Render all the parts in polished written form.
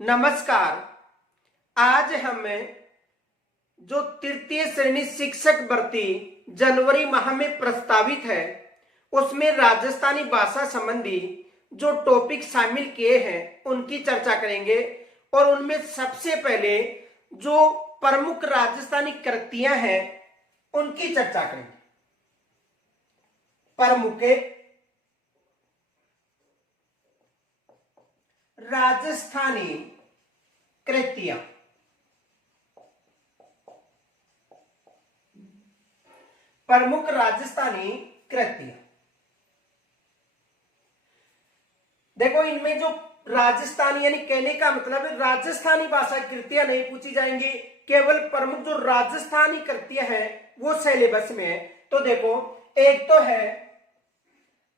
नमस्कार। आज हमें जो तृतीय श्रेणी शिक्षक भर्ती जनवरी माह में प्रस्तावित है उसमें राजस्थानी भाषा संबंधी जो टॉपिक शामिल किए हैं उनकी चर्चा करेंगे। और उनमें सबसे पहले जो प्रमुख राजस्थानी कृतियां हैं उनकी चर्चा करेंगे। प्रमुख राजस्थानी कृतियां। प्रमुख राजस्थानी कृतियां। देखो, इनमें जो राजस्थानी यानी कहने का मतलब है राजस्थानी भाषा कृतियां नहीं पूछी जाएंगी, केवल प्रमुख जो राजस्थानी कृतियां हैं वो सिलेबस में है। तो देखो, एक तो है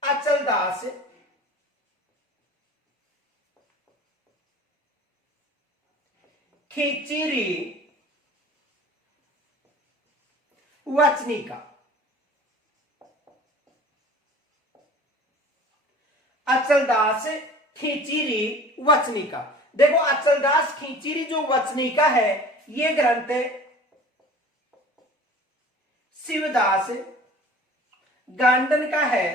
अचलदास खिचड़ी वचनिका। अचलदास खिचड़ी वचनिका। देखो, अचलदास खिचड़ी जो वचनिका है ये ग्रंथ शिवदास गांडन का है।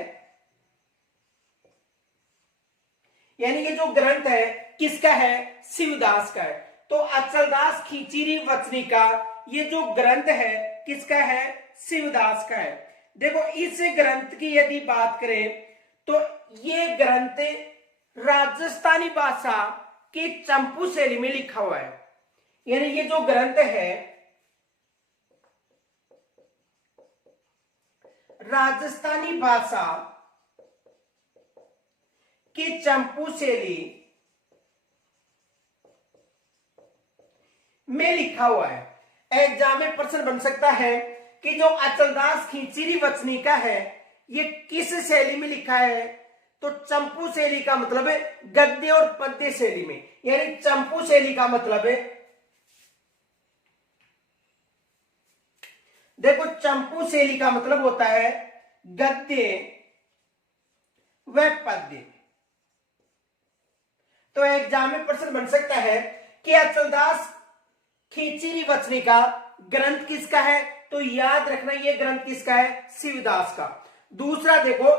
यानी ये जो ग्रंथ है किसका है? शिवदास का है। तो अचलदास खिचड़ी वचनिका ये जो ग्रंथ है किसका है? शिवदास का है। देखो, इस ग्रंथ की यदि बात करें तो ये ग्रंथ राजस्थानी भाषा के चंपू शैली में लिखा हुआ है। यानी ये जो ग्रंथ है राजस्थानी भाषा की चंपू शैली में लिखा हुआ है। एग्जाम में प्रश्न बन सकता है कि जो अचलदास खिचड़ी वचनिका है ये किस शैली में लिखा है? तो चंपू शैली का मतलब है गद्य और पद्य शैली में। यानी चंपू शैली का मतलब है, देखो, चंपू शैली का मतलब होता है गद्य व पद्य। तो एग्जाम में प्रश्न बन सकता है कि अचलदास खिचड़ी वचनिका ग्रंथ किसका है? तो याद रखना ये ग्रंथ किसका है? शिवदास का। दूसरा देखो,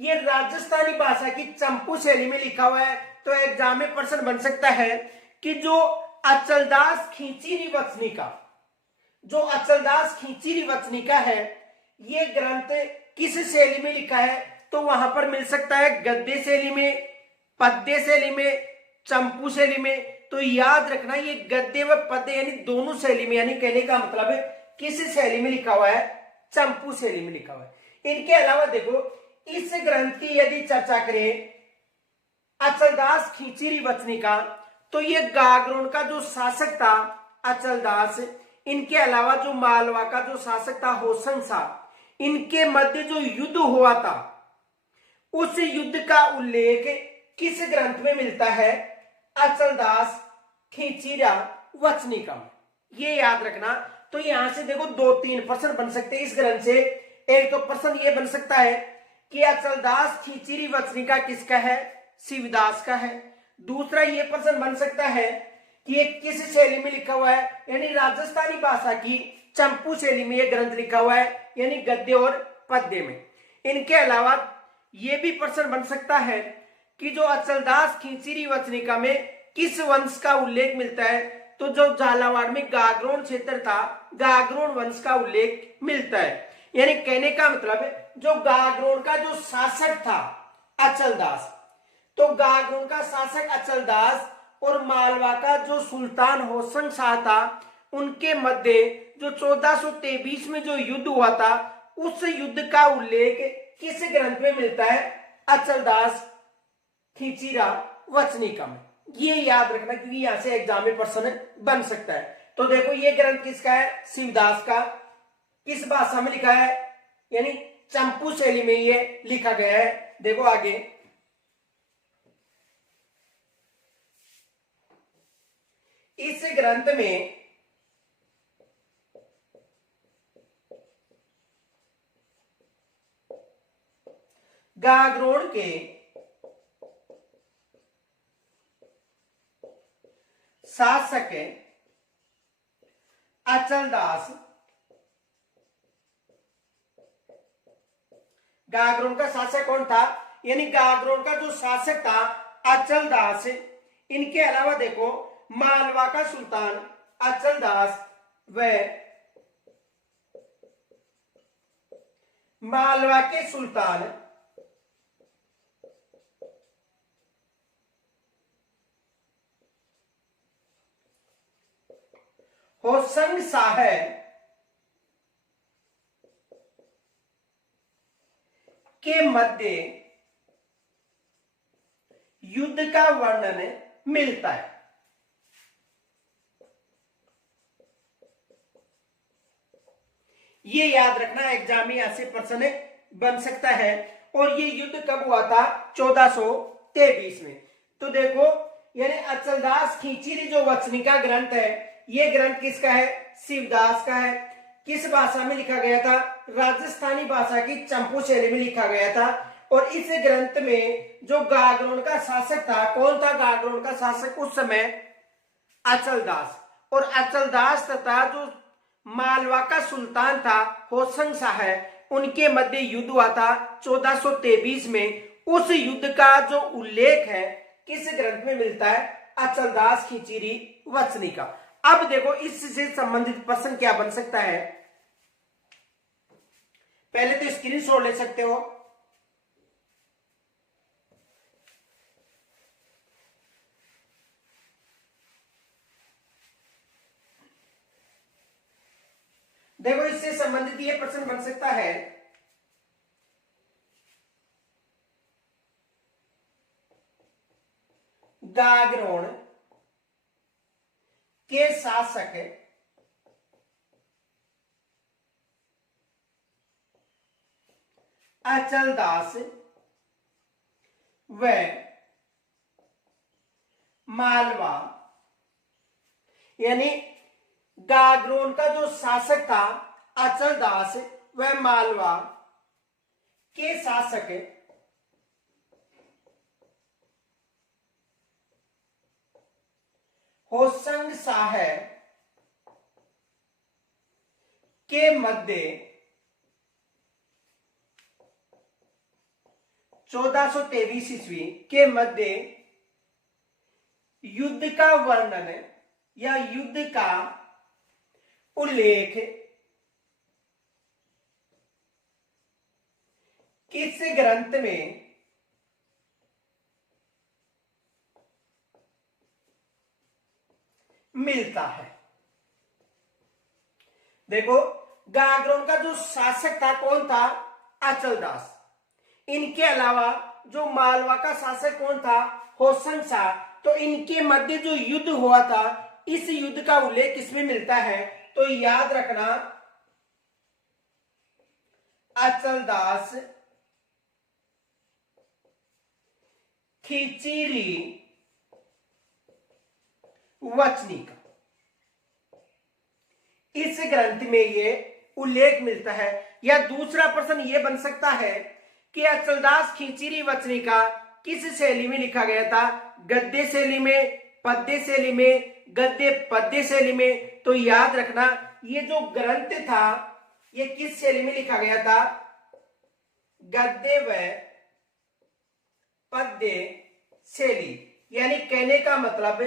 ये राजस्थानी भाषा की चंपू शैली में लिखा हुआ है। तो एग्जाम में प्रश्न बन सकता है कि जो अचलदास खिचड़ी वचनिका, जो अचलदास खिचड़ी वचनिका है ये ग्रंथ किस शैली में लिखा है? तो वहां पर मिल सकता है गद्य शैली में, पद्य शैली में, चंपू शैली में। तो याद रखना ये गद्य व पद्य यानी दोनों शैली में, यानी कहने का मतलब है किस शैली में लिखा हुआ है? चंपू शैली में लिखा हुआ है। इनके अलावा देखो, इस ग्रंथ की यदि चर्चा करें अचलदास खिचड़ी वचनिका, तो ये गागरोन का जो शासक था अचलदास, इनके अलावा जो मालवा का जो शासक था होसन शाह, इनके मध्य जो युद्ध हुआ था उस युद्ध का उल्लेख किस ग्रंथ में मिलता है? अचलदास खिचड़ी वचनिका में। ये याद रखना। तो यहां से देखो 2-3 प्रश्न बन सकते हैं इस ग्रंथ से। एक तो प्रश्न ये बन सकता है कि अचलदास खिचड़ी वचनिका किसका है? शिवदास का है। दूसरा ये प्रश्न बन सकता है कि ये किस शैली में लिखा हुआ है? यानी राजस्थानी भाषा की चंपू शैली में ये ग्रंथ लिखा हुआ है, यानी गद्य और पद्य में। इनके अलावा ये भी प्रश्न बन सकता है कि जो अचलदास खिचड़ी वचनिका में किस वंश का उल्लेख मिलता है? तो जो झालावाड़ में गागरोन क्षेत्र था, गागरोन वंश का उल्लेख मिलता है। यानी कहने का मतलब है जो गागरोन का जो शासक था अचलदास, तो गागरोन का शासक अचलदास और मालवा का जो सुल्तान होसन शाह था उनके मध्य जो 1423 में जो युद्ध हुआ था उस युद्ध का उल्लेख किस ग्रंथ में मिलता है? अचलदास खिचड़ी वचनिका में। ये याद रखना क्योंकि यहां से एग्जाम में प्रश्न बन सकता है। तो देखो, ये ग्रंथ किसका है? शिवदास का। किस भाषा में लिखा है? यानी चंपू शैली में ये लिखा गया है। देखो आगे, इस ग्रंथ में गागरोन के शासक अचलदास, गागरोन का शासक कौन था, यानी गागरोन का जो शासक था अचलदास। इनके अलावा देखो मालवा का सुल्तान अचलदास व मालवा के सुल्तान होशंग शाह के मध्य युद्ध का वर्णन मिलता है। ये याद रखना, एग्जाम में यहां से प्रश्न बन सकता है। और ये युद्ध कब हुआ था, 1423 में। तो देखो यानी अचलदास खींचीरी जो वचनिका ग्रंथ है, ये ग्रंथ किसका है, शिवदास का है। किस भाषा में लिखा गया था, राजस्थानी भाषा की चंपू शैली में लिखा गया था। और इस ग्रंथ में जो गागरोन का शासक था, कौन था गागरोन का शासक उस समय, अचलदास। और अचलदास तथा जो मालवा का सुल्तान था होशंग शाह, उनके मध्य युद्ध हुआ था 1423 में। उस युद्ध का जो उल्लेख है किस ग्रंथ में मिलता है, अचलदास खींचीरी वचनिका। अब देखो इससे संबंधित प्रश्न क्या बन सकता है, पहले तो स्क्रीनशॉट ले सकते हो। देखो इससे संबंधित ये प्रश्न बन सकता है, गागरोन के शासक अचलदास व मालवा, यानी गागरोन का जो शासक था अचलदास व मालवा के शासक होशंग शाह के मध्य 1423 ईस्वी के मध्य युद्ध का वर्णन या युद्ध का उल्लेख किस ग्रंथ में मिलता है। देखो गागरोन का जो शासक था कौन था, अचलदास। इनके अलावा जो मालवा का शासक कौन था, होशंग शाह। तो इनके मध्य जो युद्ध हुआ था, इस युद्ध का उल्लेख किसमें मिलता है, तो याद रखना अचलदास खींचीरी वचनिका, इस ग्रंथ में ये उल्लेख मिलता है। या दूसरा प्रश्न ये बन सकता है कि अचलदास खींचीरी वचनिका किस शैली में लिखा गया था, गद्य शैली में, पद्य शैली में, गद्य पद्य शैली में। तो याद रखना ये जो ग्रंथ था ये किस शैली में लिखा गया था, गद्य व पद्य शैली, यानी कहने का मतलब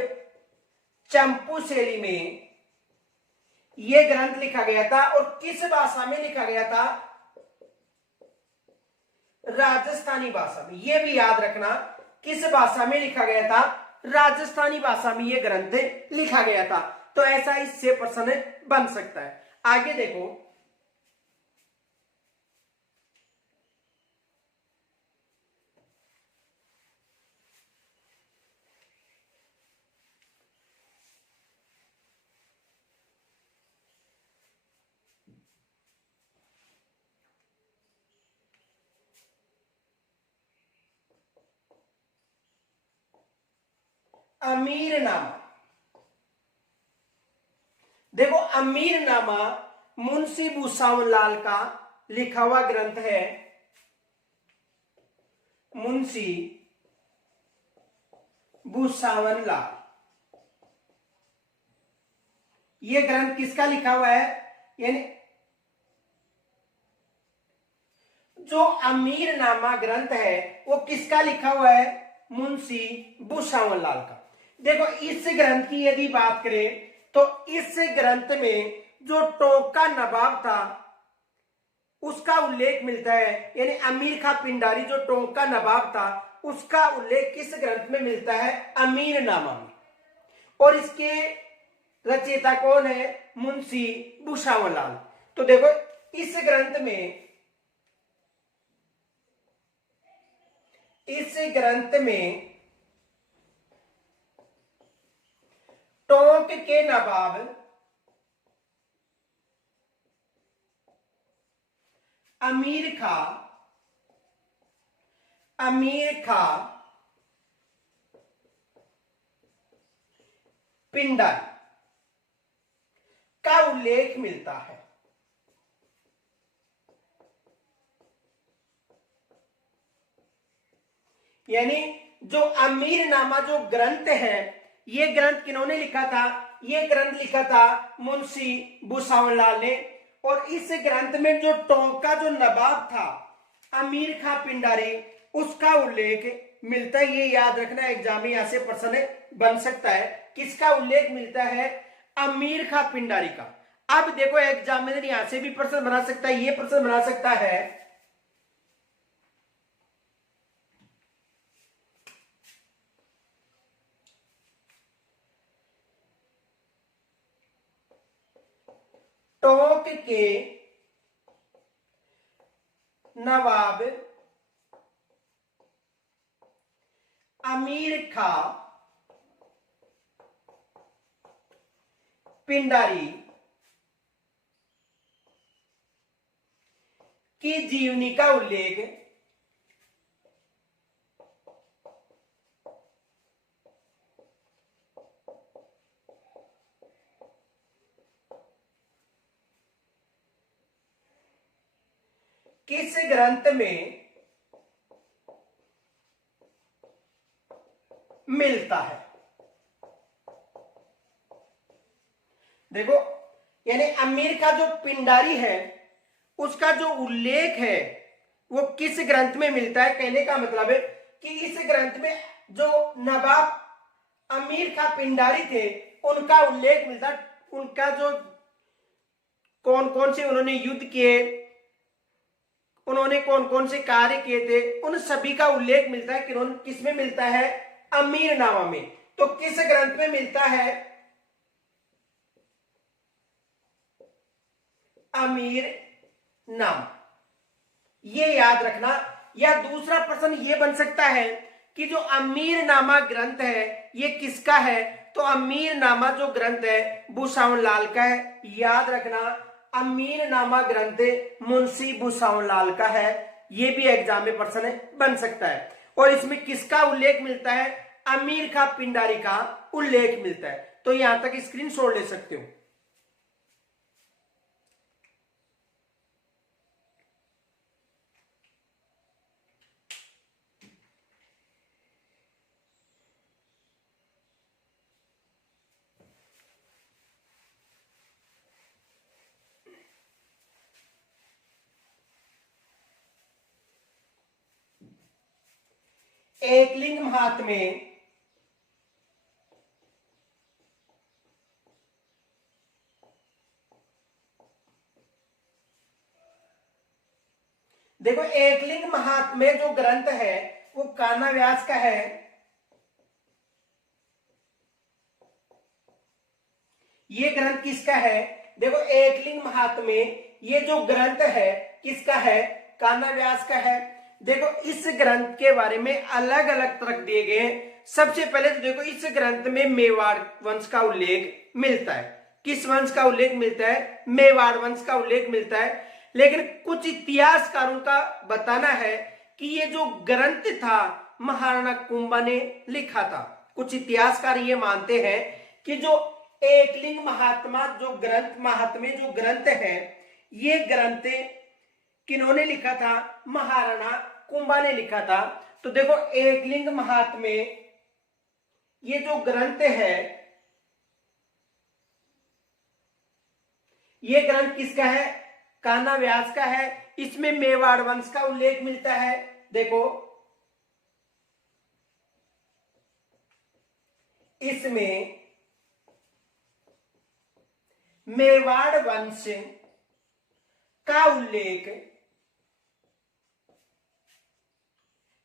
चंपू शैली में यह ग्रंथ लिखा गया था। और किस भाषा में लिखा गया था, राजस्थानी भाषा में। यह भी याद रखना किस भाषा में लिखा गया था, राजस्थानी भाषा में यह ग्रंथ लिखा गया था। तो ऐसा इससे प्रश्न बन सकता है। आगे देखो अमीरनामा। देखो अमीरनामा मुंशी भूसावन लाल का लिखा हुआ ग्रंथ है। मुंशी भूसावन लाल, ये ग्रंथ किसका लिखा हुआ है, यानी जो अमीरनामा ग्रंथ है वो किसका लिखा हुआ है, मुंशी भूसावल लाल का। देखो इस ग्रंथ की यदि बात करें तो इस ग्रंथ में जो टोंक का नवाब था उसका उल्लेख मिलता है, यानी अमीर खां पिंडारी जो टोंक का नवाब था उसका उल्लेख किस ग्रंथ में मिलता है, अमीरनामा में। और इसके रचयिता कौन है, मुंशी भूसावल लाल। तो देखो इस ग्रंथ में टोंक के नवाब अमीर खां पिंडारी का उल्लेख मिलता है। यानी जो अमीरनामा जो ग्रंथ है, ये ग्रंथ किन्होंने लिखा था, ये ग्रंथ लिखा था मुंशी भूसावल लाल ने। और इस ग्रंथ में जो टोंक का जो नवाब था अमीर खां पिंडारी उसका उल्लेख मिलता है। ये याद रखना, एग्जाम में यहां से प्रश्न बन सकता है, किसका उल्लेख मिलता है, अमीर खां पिंडारी का। अब देखो एग्जामिनर यहां से भी प्रश्न बना सकता है, ये प्रश्न बना सकता है टोंक के नवाब अमीर खां पिंडारी की जीवनी का उल्लेख किस ग्रंथ में मिलता है। देखो यानी अमीर का जो पिंडारी है उसका जो उल्लेख है वो किस ग्रंथ में मिलता है, कहने का मतलब है कि इस ग्रंथ में जो नवाब अमीर खां पिंडारी थे उनका उल्लेख मिलता, उनका जो कौन कौन से उन्होंने युद्ध किए, उन्होंने कौन कौन से कार्य किए थे, उन सभी का उल्लेख मिलता है कि किसमें मिलता है, अमीरनामा में। तो किस ग्रंथ में मिलता है, अमीरनामा, ये याद रखना। या दूसरा प्रश्न ये बन सकता है कि जो अमीरनामा ग्रंथ है ये किसका है, तो अमीरनामा जो ग्रंथ है भूसावल लाल का है। याद रखना अमीरनामा ग्रंथ मुंशी भूसावल लाल का है। ये भी एग्जाम में प्रश्न बन सकता है। और इसमें किसका उल्लेख मिलता है, अमीर खां पिंडारी का उल्लेख मिलता है। तो यहां तक स्क्रीनशॉट ले सकते हो। एकलिंग महात्म्य देखो एकलिंग महात्म्य जो ग्रंथ है वो कान्हा व्यास का है। ये ग्रंथ किसका है, देखो एकलिंग महात्म्य ये जो ग्रंथ है किसका है, कान्हा व्यास का है। देखो इस ग्रंथ के बारे में अलग अलग तर्क दिए गए हैं। सबसे पहले तो देखो इस ग्रंथ में मेवाड़ वंश का उल्लेख मिलता है। किस वंश का उल्लेख मिलता है, मेवाड़ वंश का उल्लेख मिलता है। लेकिन कुछ इतिहासकारों का बताना है कि ये जो ग्रंथ था महाराणा कुंभा ने लिखा था। कुछ इतिहासकार ये मानते हैं कि जो एकलिंग महात्मा जो ग्रंथ महात्म्य जो ग्रंथ है ये ग्रंथ किन्होंने लिखा था, महाराणा कुंभा ने लिखा था। तो देखो एकलिंग महात्म्य ये जो ग्रंथ है ये ग्रंथ किसका है? कान्हा व्यास का है। इसमें मेवाड़ वंश का उल्लेख मिलता है। देखो इसमें मेवाड़ वंश का उल्लेख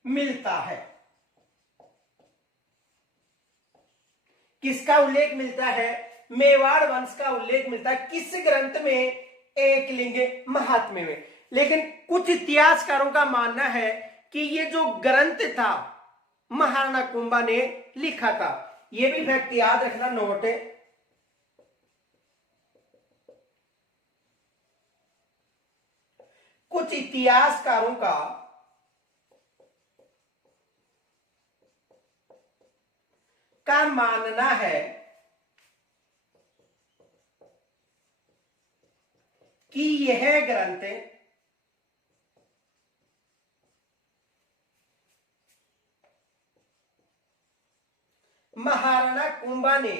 मिलता है। किसका उल्लेख मिलता है? मेवाड़ वंश का उल्लेख मिलता है। किस ग्रंथ में? एकलिंग महात्म्य में। लेकिन कुछ इतिहासकारों का मानना है कि ये जो ग्रंथ था महाराणा कुंभा ने लिखा था। ये भी फैक्ट याद रखना, नोट है। कुछ इतिहासकारों का मानना है कि यह ग्रंथ महाराणा कुंभा ने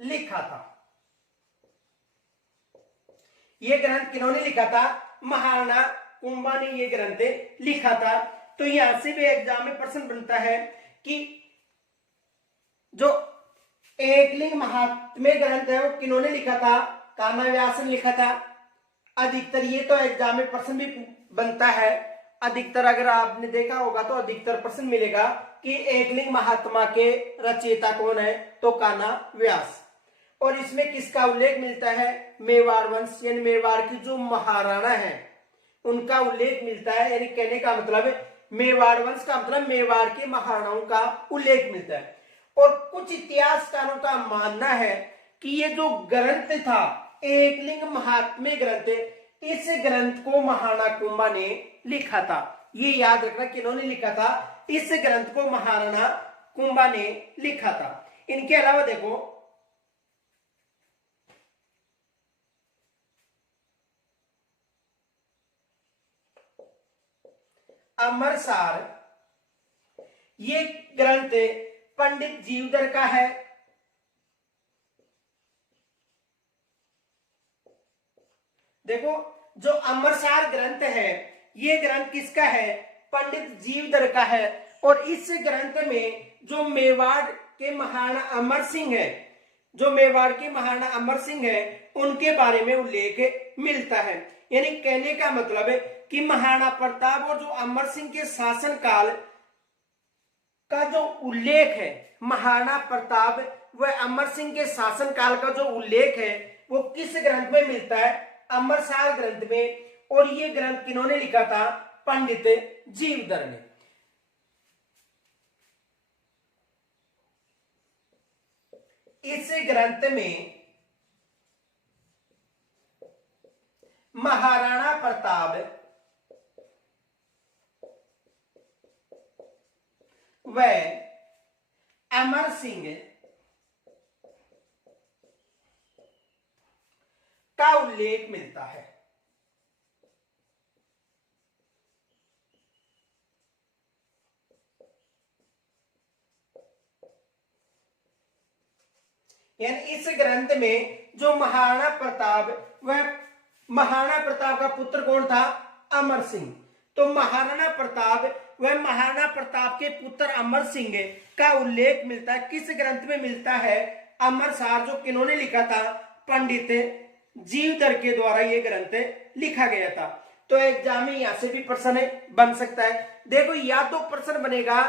लिखा था। यह ग्रंथ किन्होंने लिखा था? महाराणा कुंभा ने यह ग्रंथ लिखा था। तो यहां से भी एग्जाम में प्रश्न बनता है कि जो एकलिंग महात्म्य ग्रंथ है वो किन्होंने लिखा था? कान्हा व्यास ने लिखा था। अधिकतर ये तो एग्जाम में प्रश्न भी बनता है। अधिकतर अगर आपने देखा होगा तो अधिकतर प्रश्न मिलेगा कि एकलिंग महात्मा के रचयिता कौन है? तो कान्हा व्यास। और इसमें किसका उल्लेख मिलता है? मेवाड़ वंश यानी मेवाड़ की जो महाराणा है उनका उल्लेख मिलता है। यानी कहने का मतलब मेवाड़ वंश का मतलब मेवाड़ के महाराणाओं का उल्लेख मिलता है। और कुछ इतिहासकारों का मानना है कि ये जो ग्रंथ था एकलिंग महात्म्य ग्रंथ, इस ग्रंथ को महाराणा कुंभा ने लिखा था। ये याद रखना किन्होंने लिखा था? इस ग्रंथ को महाराणा कुंभा ने लिखा था। इनके अलावा देखो अमरसार, ये ग्रंथ पंडित जीवधर का है। देखो जो अमरसार ग्रंथ है ये ग्रंथ किसका है? पंडित जीवधर का है। और इस ग्रंथ में जो मेवाड़ के महाराणा अमर सिंह है, जो मेवाड़ के महाराणा अमर सिंह है उनके बारे में उल्लेख मिलता है। यानी कहने का मतलब है कि महाराणा प्रताप और जो अमर सिंह के शासन काल का जो उल्लेख है, महाराणा प्रताप व अमर सिंह के शासन काल का जो उल्लेख है वो किस ग्रंथ में मिलता है? अमरसार ग्रंथ में। और ये ग्रंथ किन्होंने लिखा था? पंडित जीवधर ने। इस ग्रंथ में महाराणा प्रताप व अमर सिंह का उल्लेख मिलता है। यानी इस ग्रंथ में जो महाराणा प्रताप, वह महाराणा प्रताप का पुत्र कौन था? अमर सिंह। तो महाराणा प्रताप व महाराणा प्रताप के पुत्र अमर सिंह का उल्लेख मिलता है। किस ग्रंथ में मिलता है? अमरसार, जो किन्होंने लिखा था? पंडित जीवधर के द्वारा यह ग्रंथ लिखा गया था। तो एग्जाम में यहां से भी प्रश्न बन सकता है। देखो या तो प्रश्न बनेगा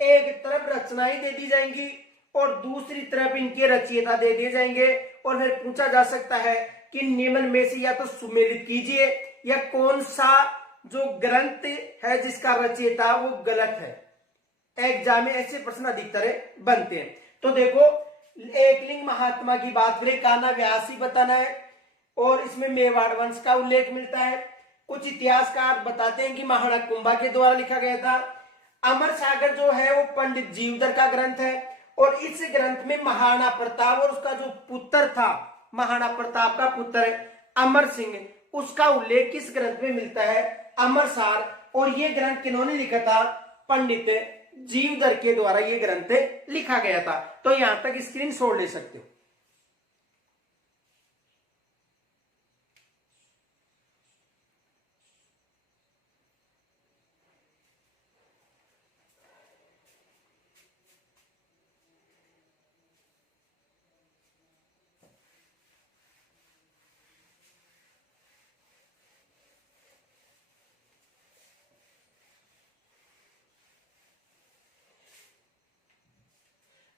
एक तरफ रचनाएं दे दी जाएंगी और दूसरी तरफ इनके रचयिता दे दिए जाएंगे और फिर पूछा जा सकता है कि निम्न में से या तो सुमेलित कीजिए या कौन सा जो ग्रंथ है जिसका रचयिता वो गलत है। एग्जाम में ऐसे प्रश्न अधिकतर बनते हैं। तो देखो एकलिंग महात्मा की बात करें, कान्हा व्यास ही बताना है और इसमें मेवाड़ वंश का उल्लेख मिलता है। कुछ इतिहासकार बताते हैं कि महाराणा कुंभा के द्वारा लिखा गया था। अमर सागर जो है वो पंडित जीवधर का ग्रंथ है और इस ग्रंथ में महाराणा प्रताप और उसका जो पुत्र था, महाराणा प्रताप का पुत्र अमर सिंह, उसका उल्लेख किस ग्रंथ में मिलता है? अमरसार। और ये ग्रंथ किन्होंने लिखा था? पंडित जीवधर के द्वारा ये ग्रंथ लिखा गया था। तो यहां तक स्क्रीनशॉट ले सकते हो।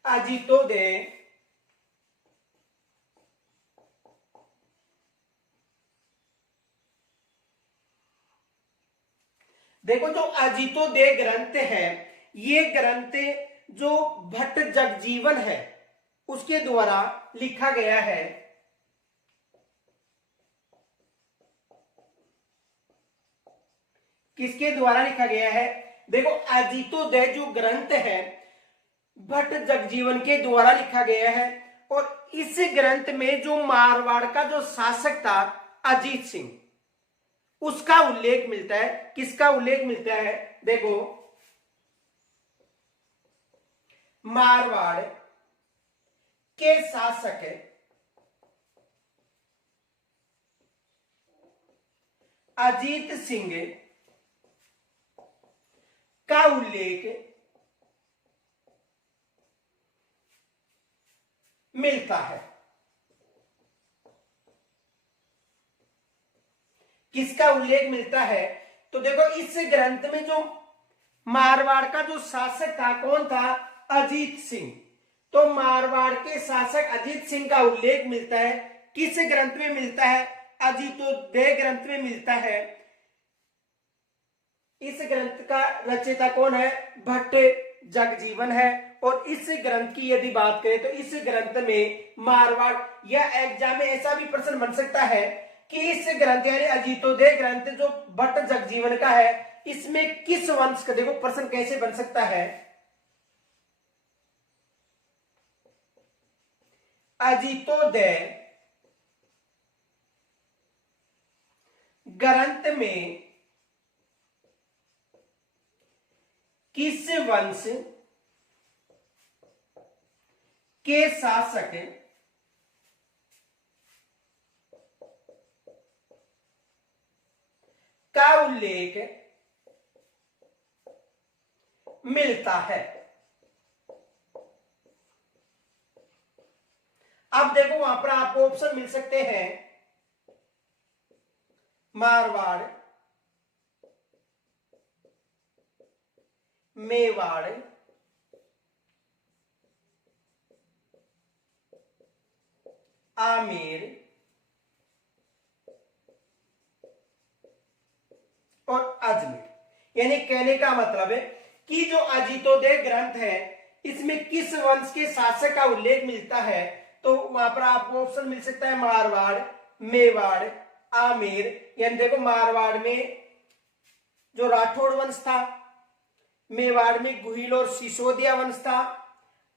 अजितोदय देखो, जो अजितोदय ग्रंथ है, ये ग्रंथ जो भट्ट जगजीवन है उसके द्वारा लिखा गया है। किसके द्वारा लिखा गया है? देखो, अजितोदय जो ग्रंथ है भट्ट जगजीवन के द्वारा लिखा गया है। और इस ग्रंथ में जो मारवाड़ का जो शासक था अजीत सिंह, उसका उल्लेख मिलता है। किसका उल्लेख मिलता है? देखो, मारवाड़ के शासक अजीत सिंह का उल्लेख मिलता है। किसका उल्लेख मिलता है? तो देखो, इस ग्रंथ में जो मारवाड़ का जो शासक था, कौन था? अजीत सिंह। तो मारवाड़ के शासक अजीत सिंह का उल्लेख मिलता है। किस ग्रंथ में मिलता है? अजितोदय ग्रंथ में मिलता है। इस ग्रंथ का रचयिता कौन है? भट्ट जगजीवन है। और इस ग्रंथ की यदि बात करें तो इस ग्रंथ में मारवाड़, या एग्जाम में ऐसा भी प्रश्न बन सकता है कि इस ग्रंथ यानी अजितोदय ग्रंथ जो भट्ट जगजीवन का है, इसमें किस वंश का, देखो प्रश्न कैसे बन सकता है? अजितोदय ग्रंथ में किस वंश के शासक का उल्लेख मिलता है? अब देखो, वहां पर आपको ऑप्शन मिल सकते हैं, मारवाड़, मेवाड़, आमेर और अजमेर। यानी कहने का मतलब है कि जो अजितोदय ग्रंथ है इसमें किस वंश के शासक का उल्लेख मिलता है? तो वहां पर आपको ऑप्शन मिल सकता है मारवाड़, मेवाड़, आमेर। यानी देखो, मारवाड़ में जो राठौड़ वंश था, मेवाड़ में गुहिल और सिसोदिया वंश था,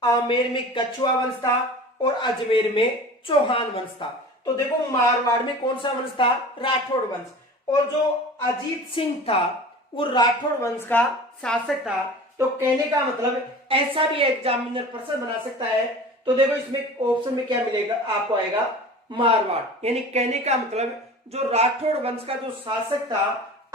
आमेर में कछुआ वंश था और अजमेर में चौहान वंश था। तो देखो, मारवाड़ में कौन सा वंश था? राठौड़ वंश। और जो अजीत सिंह था वो राठौड़ वंश का शासक था। तो कहने का मतलब ऐसा भी एग्जामिनर प्रश्न बना सकता है। तो देखो, इसमें ऑप्शन में क्या मिलेगा आपको? आएगा मारवाड़। यानी कहने का मतलब जो राठौड़ वंश का जो शासक था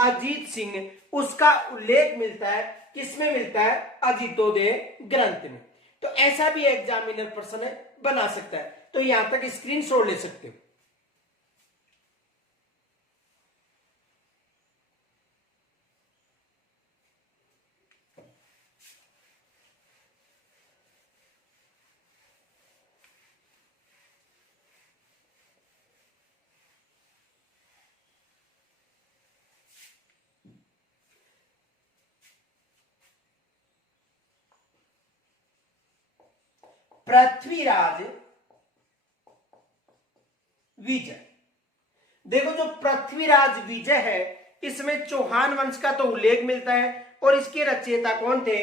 अजीत सिंह, उसका उल्लेख मिलता है। किसमें मिलता है? अजितोदय ग्रंथ में। तो ऐसा भी एग्जामिनर प्रश्न बना सकता है। तो यहां तक स्क्रीनशॉट ले सकते हो। पृथ्वीराज विजय। देखो, जो पृथ्वीराज विजय है इसमें चौहान वंश का तो उल्लेख मिलता है। और इसके रचयिता कौन थे?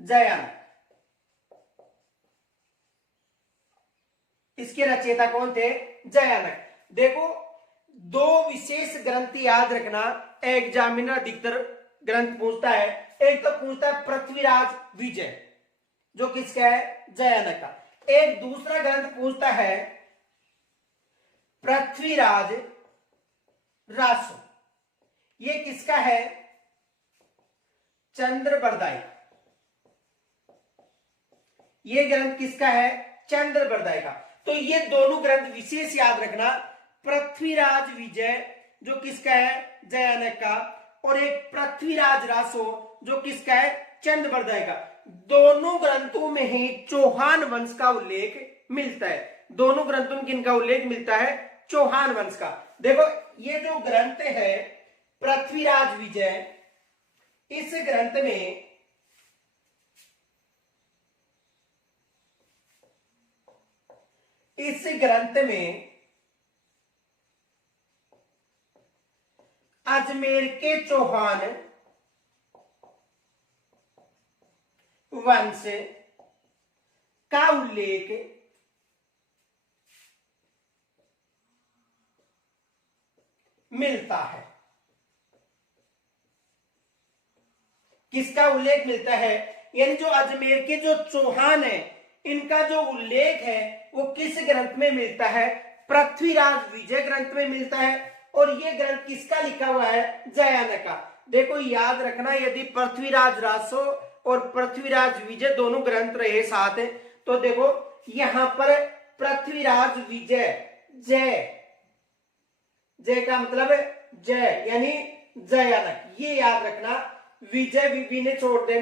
जयानक। इसके रचयिता कौन थे? जयानक। देखो दो विशेष ग्रंथ याद रखना, एग्जामिनर अधिकतर ग्रंथ पूछता है। एक तो पूछता है पृथ्वीराज विजय जो किसका है, जयानक का। एक दूसरा ग्रंथ पूछता है पृथ्वीराज रासो, ये किसका है, चंद्रबरदाई। ये ग्रंथ किसका है, चंद्रबरदाई का। तो ये दोनों ग्रंथ विशेष याद रखना, पृथ्वीराज विजय जो किसका है, जयानक का, और एक पृथ्वीराज रासो जो किसका है, चंद्रबरदाई का। दोनों ग्रंथों में ही चौहान वंश का उल्लेख मिलता है। दोनों ग्रंथों में किनका उल्लेख मिलता है, चौहान वंश का। देखो ये जो ग्रंथ है पृथ्वीराज विजय, इस ग्रंथ में अजमेर के चौहान वंश का उल्लेख मिलता है। किसका उल्लेख मिलता है, यानी जो अजमेर के जो चौहान है इनका जो उल्लेख है वो किस ग्रंथ में मिलता है, पृथ्वीराज विजय ग्रंथ में मिलता है। और ये ग्रंथ किसका लिखा हुआ है, जयानक का। देखो याद रखना, यदि पृथ्वीराज रासो और पृथ्वीराज विजय दोनों ग्रंथ रहे साथ हैं, तो देखो यहां पर पृथ्वीराज विजय, जय, जय का मतलब जय यानी जयानक, ये याद रखना। विजय वी ने छोड़ दे,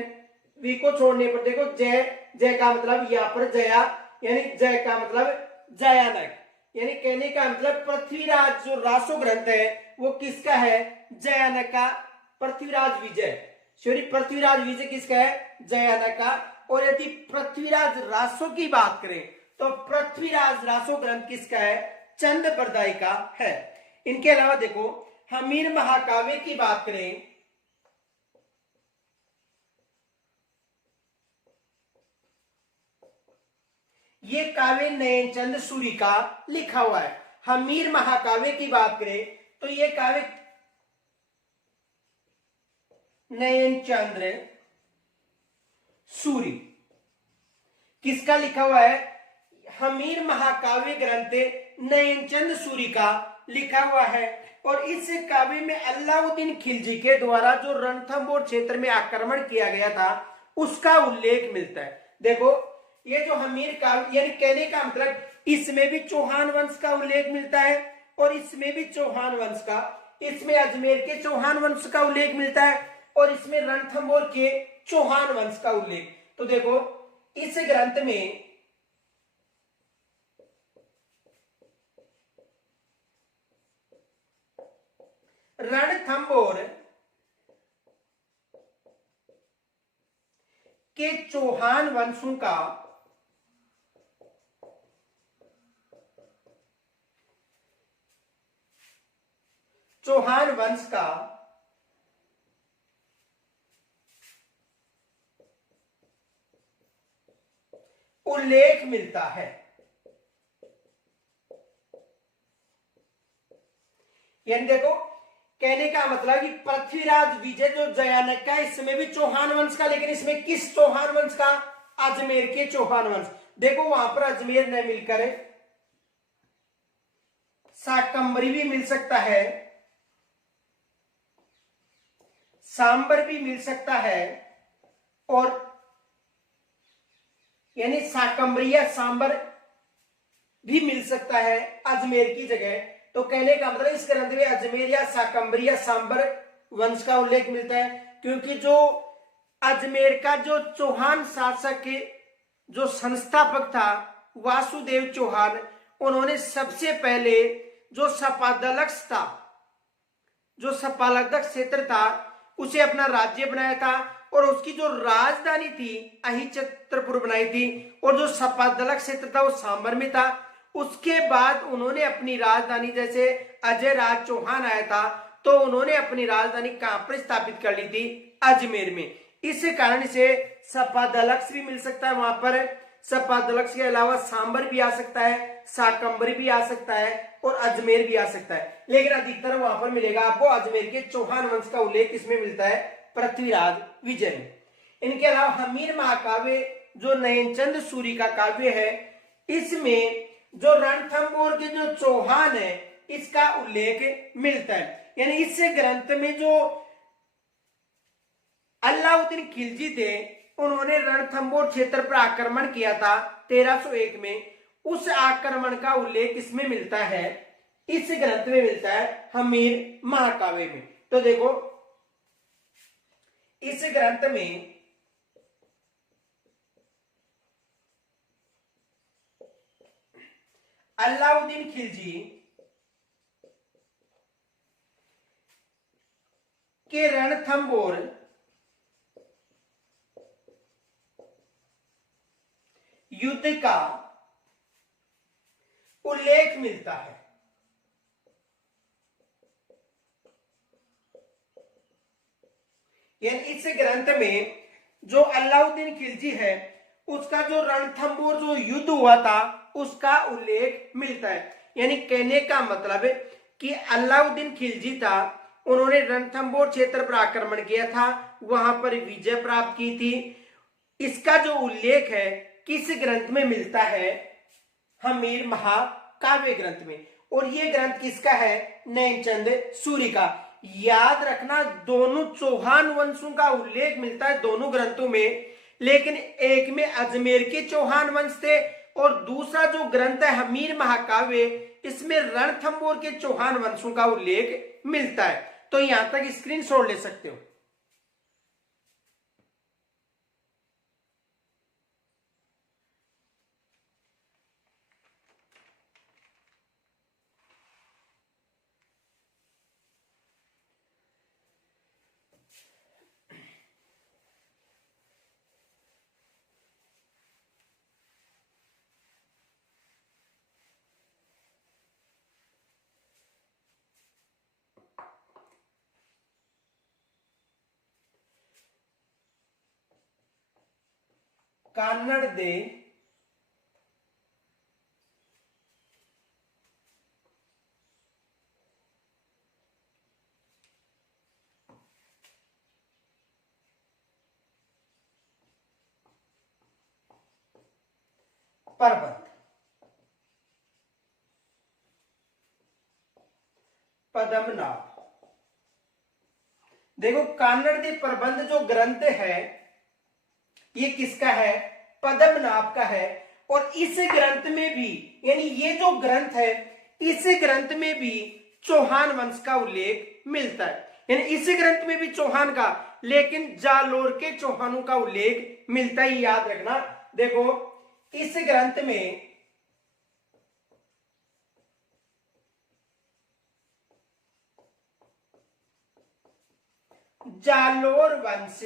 वी को छोड़ने पर देखो जय, जय का मतलब यहाँ पर जया, यानी जय का मतलब जयानक, यानी कहने का मतलब पृथ्वीराज जो रासो ग्रंथ है वो किसका है, जयानक का। पृथ्वीराज विजय, सॉरी पृथ्वीराज विजय किसका है, जयानक का। और यदि पृथ्वीराज रासो की बात करें तो पृथ्वीराज रासो ग्रंथ किसका है, चंद्रबरदाई का है। इनके अलावा देखो हमीर महाकाव्य की बात करें, ये काव्य नयनचंद सूरी का लिखा हुआ है। हमीर महाकाव्य की बात करें तो ये काव्य नयनचंद्र सूरी किसका लिखा हुआ है, हमीर महाकाव्य ग्रंथ नयनचंद सूरी का लिखा हुआ है। और इस काव्य में अलाउद्दीन खिलजी के द्वारा जो रणथंभौर क्षेत्र में आक्रमण किया गया था उसका उल्लेख मिलता है। देखो ये जो हमीर काव्य, यानी कहने का मतलब इसमें भी चौहान वंश का उल्लेख मिलता है और इसमें भी चौहान वंश का, इसमें अजमेर के चौहान वंश का उल्लेख मिलता है और इसमें रणथंभौर के चौहान वंश का उल्लेख। तो देखो इस ग्रंथ में रणथंभौर के चौहान वंशों का चौहान वंश का उल्लेख मिलता है। यानी देखो कहने का मतलब कि पृथ्वीराज विजय जो जयानक का, इसमें भी चौहान वंश का, लेकिन इसमें किस चौहान वंश का, अजमेर के चौहान वंश। देखो वहां पर अजमेर न मिलकर शाकंभरी भी मिल सकता है, सांबर भी मिल सकता है, और यानी शाकंभरी या सांबर भी मिल सकता है अजमेर की जगह। तो कहने का मतलब इस ग्रंथ में अजमेर या शाकंभरी या सांबर वंश का उल्लेख मिलता है, क्योंकि जो अजमेर का जो चौहान शासक के जो संस्थापक था वासुदेव चौहान, उन्होंने सबसे पहले जो सपादलक्ष था, जो सपादलक्ष क्षेत्र था उसे अपना राज्य बनाया था और उसकी जो राजधानी थी अहिच्छत्रपुर बनाई थी, और जो सपादलक्ष क्षेत्र था वो सांबर में था। उसके बाद उन्होंने अपनी राजधानी, जैसे अजय राज चौहान आया था तो उन्होंने अपनी राजधानी कहां पर स्थापित कर ली थी, अजमेर में। इस कारण से सपादलक्ष भी मिल सकता है वहां पर, सपादलक्ष के अलावा सांबर भी आ सकता है, शाकंभरी भी आ सकता है और अजमेर भी आ सकता है, लेकिन अधिकतर वहां पर मिलेगा आपको अजमेर के चौहान वंश का उल्लेख इसमें मिलता है पृथ्वीराज विजय में। इनके अलावा हमीर महाकाव्य जो नयनचंद सूरी का काव्य है, इसमें जो रणथंभौर के जो चौहान है इसका उल्लेख मिलता है। यानी इस ग्रंथ में जो अलाउद्दीन खिलजी थे उन्होंने रणथंभौर क्षेत्र पर आक्रमण किया था 1301 में, उस आक्रमण का उल्लेख इसमें मिलता है, इस ग्रंथ में मिलता है हमीर महाकाव्य में। तो देखो इस ग्रंथ में अलाउद्दीन खिलजी के रणथंभौर युद्ध का उल्लेख मिलता है। यानी इस ग्रंथ में जो अलाउद्दीन खिलजी है उसका जो रणथंभौर जो युद्ध हुआ था उसका उल्लेख मिलता है। यानी कहने का मतलब है कि अलाउद्दीन खिलजी था, उन्होंने रणथंभौर क्षेत्र पर आक्रमण किया था, वहां पर विजय प्राप्त की थी। इसका जो उल्लेख है किस ग्रंथ में मिलता है? हमीर महाकाव्य ग्रंथ में। और ये ग्रंथ किसका है? नयनचंद सूरी का। याद रखना दोनों चौहान वंशों का उल्लेख मिलता है दोनों ग्रंथों में, लेकिन एक में अजमेर के चौहान वंश थे और दूसरा जो ग्रंथ है हमीर महाकाव्य इसमें रणथंभौर के चौहान वंशों का उल्लेख मिलता है। तो यहां तक स्क्रीनशॉट ले सकते हो। कान्नड़ दे प्रबंध। पद्मनाभ। देखो कान्नड़ दे प्रबंध जो ग्रंथ है ये किसका है? पद्मनाभ का है। और इस ग्रंथ में भी यानी ये जो ग्रंथ है इस ग्रंथ में भी चौहान वंश का उल्लेख मिलता है। यानी इस ग्रंथ में भी चौहान का, लेकिन जालोर के चौहानों का उल्लेख मिलता ही, याद रखना। देखो इस ग्रंथ में जालोर वंश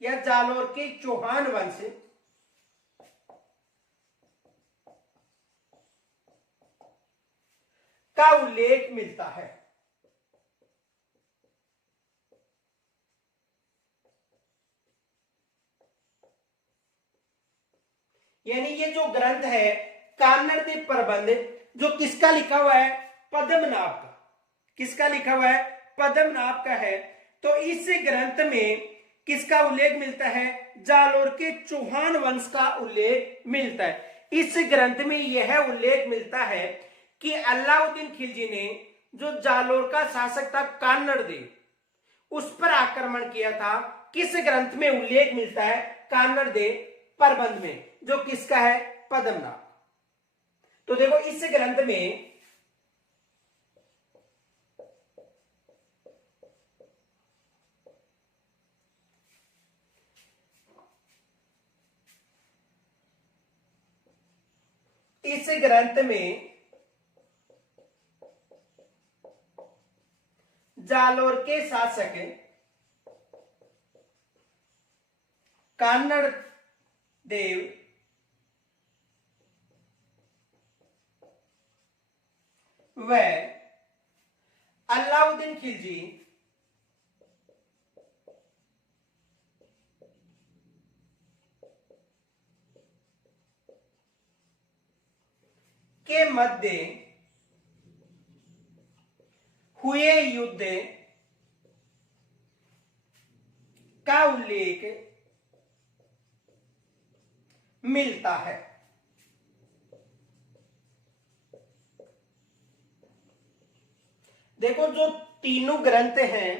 या जालोर के चौहान वंश का उल्लेख मिलता है। यानी ये जो ग्रंथ है कान्नड़ दे प्रबंध जो किसका लिखा हुआ है? पद्मनाभ का। किसका लिखा हुआ है? पद्मनाभ का है। तो इस ग्रंथ में किसका उल्लेख मिलता है? जालोर के चौहान वंश का उल्लेख मिलता है। इस ग्रंथ में यह उल्लेख मिलता है कि अलाउद्दीन खिलजी ने जो जालोर का शासक था कान्नड़ देव उस पर आक्रमण किया था। किस ग्रंथ में उल्लेख मिलता है? कान्नड़ देव प्रबंध में, जो किसका है? पद्मनाभ। तो देखो इस ग्रंथ में जालोर के शासक कान्नड़ देव व अलाउद्दीन खिलजी के मध्य हुए युद्ध का उल्लेख मिलता है। देखो जो तीनों ग्रंथ हैं,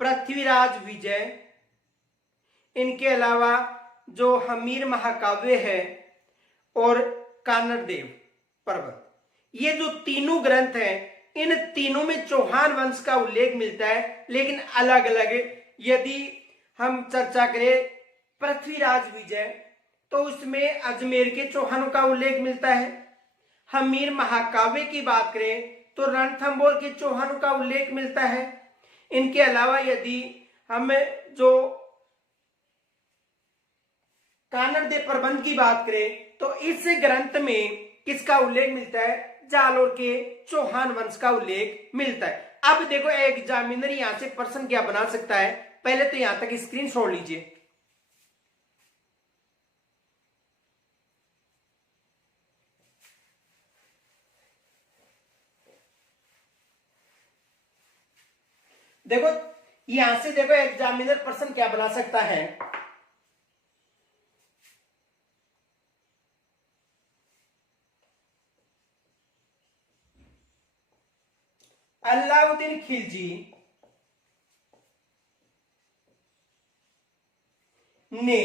पृथ्वीराज विजय, इनके अलावा जो हमीर महाकाव्य है और कानड़देव पर्वत, ये जो तीनों ग्रंथ हैं, इन तीनों में चौहान वंश का उल्लेख मिलता है, लेकिन अलग अलग। यदि हम चर्चा करें पृथ्वीराज विजय, तो उसमें अजमेर के चौहानों का उल्लेख मिलता है। हमीर महाकाव्य की बात करें तो रणथंभौर के चौहानों का उल्लेख मिलता है। इनके अलावा यदि हम जो कानड़देव प्रबंध की बात करें तो इस ग्रंथ में किसका उल्लेख मिलता है? जालोर के चौहान वंश का उल्लेख मिलता है। अब देखो एग्जामिनर यहां से प्रश्न क्या बना सकता है, पहले तो यहां तक स्क्रीन छोड़ लीजिए। देखो यहां से देखो एग्जामिनर प्रश्न क्या बना सकता है, अलाउद्दीन खिलजी ने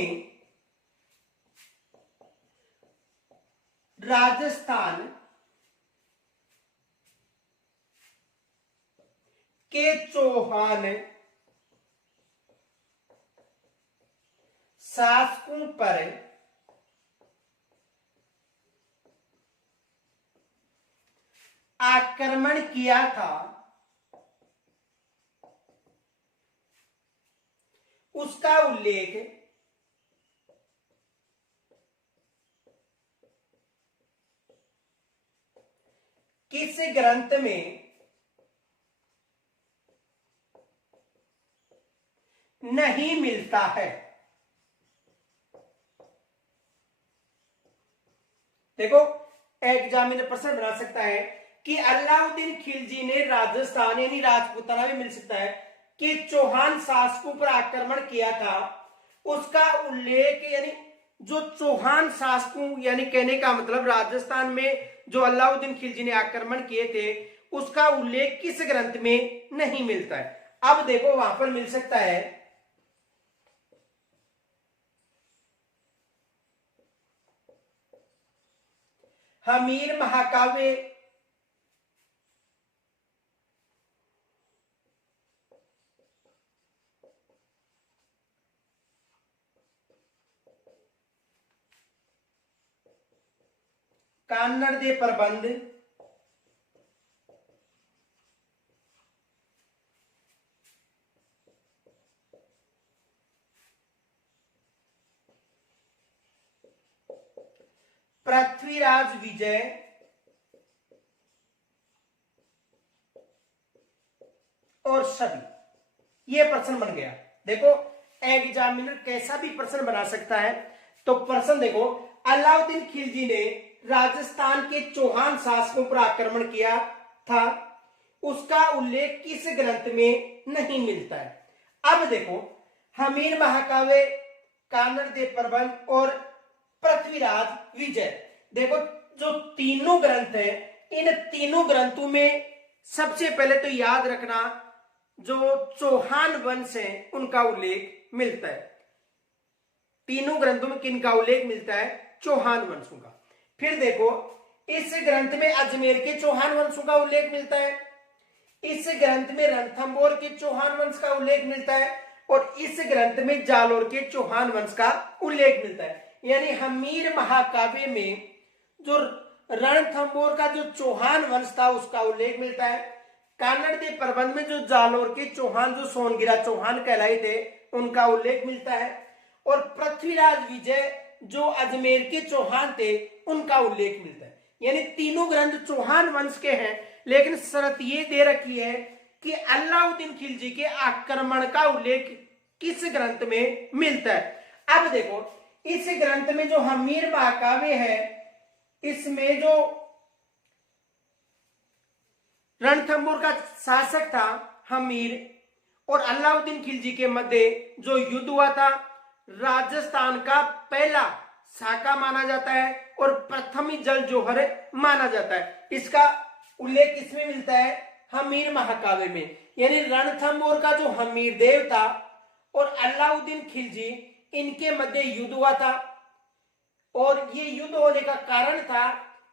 राजस्थान के चौहान शासकों पर आक्रमण किया था, उसका उल्लेख किस ग्रंथ में नहीं मिलता है? देखो एग्जामिनर प्रश्न बना सकता है कि अलाउद्दीन खिलजी ने राजस्थान यानी राजपूताना भी मिल सकता है कि चौहान शासकों पर आक्रमण किया था, उसका उल्लेख यानी जो चौहान शासकों यानी कहने का मतलब राजस्थान में जो अलाउद्दीन खिलजी ने आक्रमण किए थे, उसका उल्लेख किस ग्रंथ में नहीं मिलता है? अब देखो वहां पर मिल सकता है हमीर महाकाव्य, कानड़देव प्रबंध, पृथ्वीराज विजय और सभी। ये प्रश्न बन गया। देखो एग्जामिनर कैसा भी प्रश्न बना सकता है। तो प्रश्न देखो, अलाउद्दीन खिलजी ने राजस्थान के चौहान शासकों पर आक्रमण किया था, उसका उल्लेख किस ग्रंथ में नहीं मिलता है? अब देखो हमीर महाकाव्य, कानड़देव प्रबंध और पृथ्वीराज विजय, देखो जो तीनों ग्रंथ हैं, इन तीनों ग्रंथों में सबसे पहले तो याद रखना जो चौहान वंश है उनका उल्लेख मिलता है। तीनों ग्रंथों में किनका उल्लेख मिलता है? चौहान वंशों का। फिर देखो इस ग्रंथ में अजमेर के चौहान वंशों का उल्लेख मिलता है, इस ग्रंथ में रणथंभौर के चौहान वंश का उल्लेख मिलता है और इस ग्रंथ में जालोर के चौहान वंश का उल्लेख मिलता है। यानी हमीर महाकाव्य में जो रणथंभौर का जो चौहान वंश था उसका उल्लेख मिलता है, कानड़देव प्रबंध में जो जालोर के चौहान जो सोनगिरा चौहान कहलाए थे उनका उल्लेख मिलता है और पृथ्वीराज विजय जो अजमेर के चौहान थे उनका उल्लेख मिलता है। यानी तीनों ग्रंथ चौहान वंश के हैं, लेकिन शर्त ये दे रखी है कि अलाउद्दीन खिलजी के आक्रमण का उल्लेख किस ग्रंथ में मिलता है। अब देखो इस ग्रंथ में जो हमीर महाकाव्य है इसमें जो रणथंभौर का शासक था हमीर और अलाउद्दीन खिलजी के मध्य जो युद्ध हुआ था, राजस्थान का पहला साका माना जाता है और प्रथम जल जौहर माना जाता है। इसका उल्लेख किसमें मिलता है? हमीर महाकाव्य में। यानी रणथंभौर का जो हमीर देव था और अलाउद्दीन खिलजी, इनके मध्य युद्ध हुआ था और ये युद्ध होने का कारण था